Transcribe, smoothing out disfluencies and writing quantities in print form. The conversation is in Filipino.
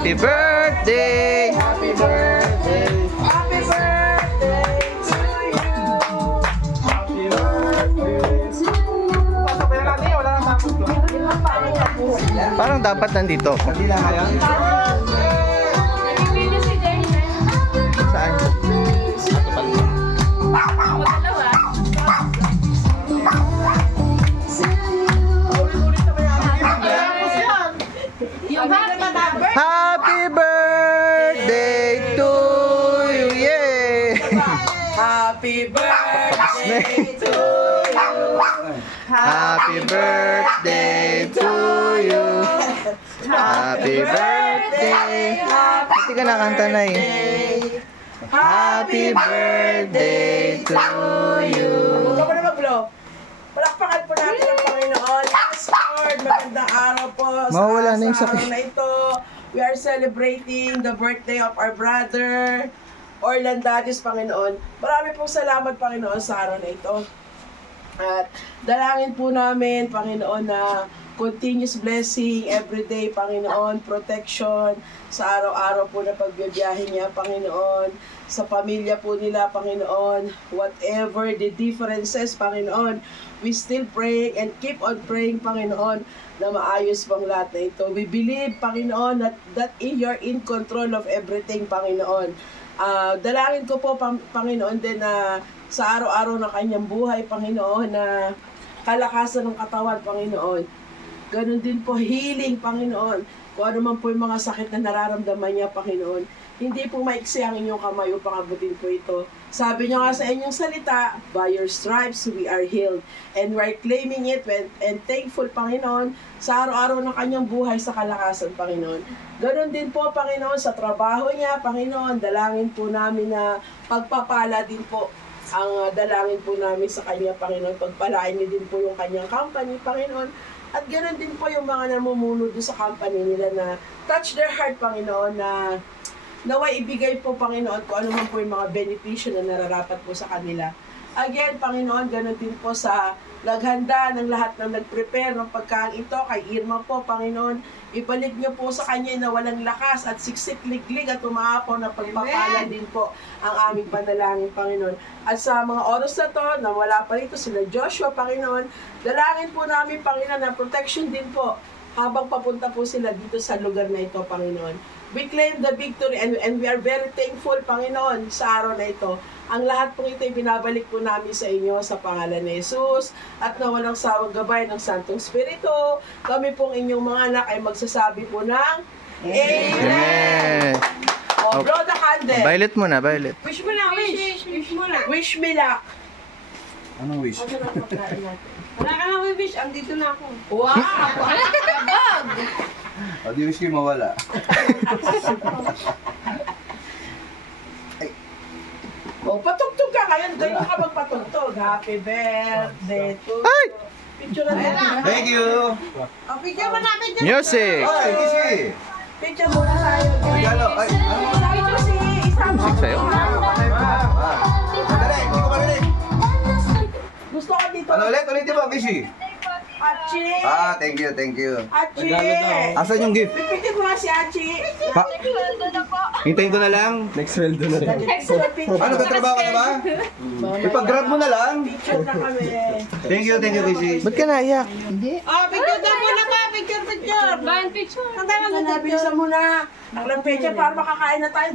Happy birthday! Happy birthday! Happy birthday to you! Happy birthday to you! Pasok na natin, wala nang tapos ko. Parang dapat nandito. Hindi lang ngayon. Saan? Happy birthday to you! Yay! Happy birthday to you! Happy birthday to you! Happy birthday! Hindi ka nakanta na eh. Happy birthday to you! Huwag ka mo na mag-blow. Palakpakan po natin ang Panginoon. Yes, Lord, magandang araw po Mawawala na yung sa sakit. araw na ito. We are celebrating the birthday of our brother, Orlandadis, Panginoon. Marami pong salamat, Panginoon, sa araw na ito. At dalangin po namin, Panginoon, na continuous blessing everyday, Panginoon, protection sa araw-araw po na pagbibiyahe niya, Panginoon, sa pamilya po nila, Panginoon, whatever the differences, Panginoon, we still pray and keep on praying, Panginoon, na maayos pang lahat na ito. We believe, Panginoon, that you're in control of everything, Panginoon. Dalangin ko po, Panginoon, din na sa araw-araw na kanyang buhay, Panginoon, na kalakasan ng katawan, Panginoon. Ganon din po, healing, Panginoon. Kung ano man po yung mga sakit na nararamdaman niya, Panginoon. Hindi po maiksi ang inyong kamay upang abutin po ito. Sabi niyo nga sa inyong salita, by your stripes we are healed. And we're claiming it and thankful, Panginoon, sa araw-araw ng kanyang buhay sa kalakasan, Panginoon. Ganon din po, Panginoon, sa trabaho niya, Panginoon, dalangin po namin na pagpapala din po ang dalangin po namin sa kanya, Panginoon. Pagpalain niyo din po yung kanyang company, Panginoon. At ganoon din po yung mga namumuno doon sa company nila na touch their heart, Panginoon, na naway ibigay po, Panginoon, kung ano man po yung mga benepisyo na nararapat po sa kanila. Again, Panginoon, ganoon din po sa naghanda ng lahat ng nag-prepare ng pagkain ito kay Irma po, Panginoon. Ibalik niyo po sa kanya na walang lakas at siksik, liglig at umaapaw na pagpapala din po ang aming panalangin, Panginoon. At sa mga oras na to, na wala pa rito sila Joshua, Panginoon, dalangin po namin, Panginoon, na protection din po habang papunta po sila dito sa lugar na ito, Panginoon. We claim the victory and we are very thankful, Panginoon, sa araw na ito. Ang lahat po ito ay binabalik po namin sa inyo sa pangalan ni Jesus at na walang sawang gabay ng Santong Espiritu. Kami pong inyong mga anak ay magsasabi po ng Amen! Amen! O, blow the candle. Violet muna, Violet. Wish mo na, wish. Wish mo na. Wish me luck. Anong wish? Ano na pagkain natin? Wala ka na wish. Andito na ako. Wow! Kabag! O, di wish ko yung mawala. O, patugtog ka ngayon. Ganyan ka magpatugtog. Happy birthday to you. Ay! Picture na tayo. Thank you! O, picture mo na, picture. Music! Ay, Kisi! Picture muna tayo. Regalo! Ay, ano? Picture si isang Music sa'yo? Dali, hindi ko marinig. Gusto ko dito. Ano ulit? Ulitin mo, Kisi. Achi! Thank you, thank you. Achi! Asan yung gift? Pipiti mo nga si Achi. Pa Hintayin ko na lang. Next sweldo na lang. Ano, tatrabaho ka na ba? Ipag-grab mo na lang. Picture na kami. Thank you, Kisi. Ba't ka naiyak? O, picture daw muna ka. Picture, picture. Bayan picture. Ang tayo Bilisan mo na. Ang lampecha para makakain na tayo.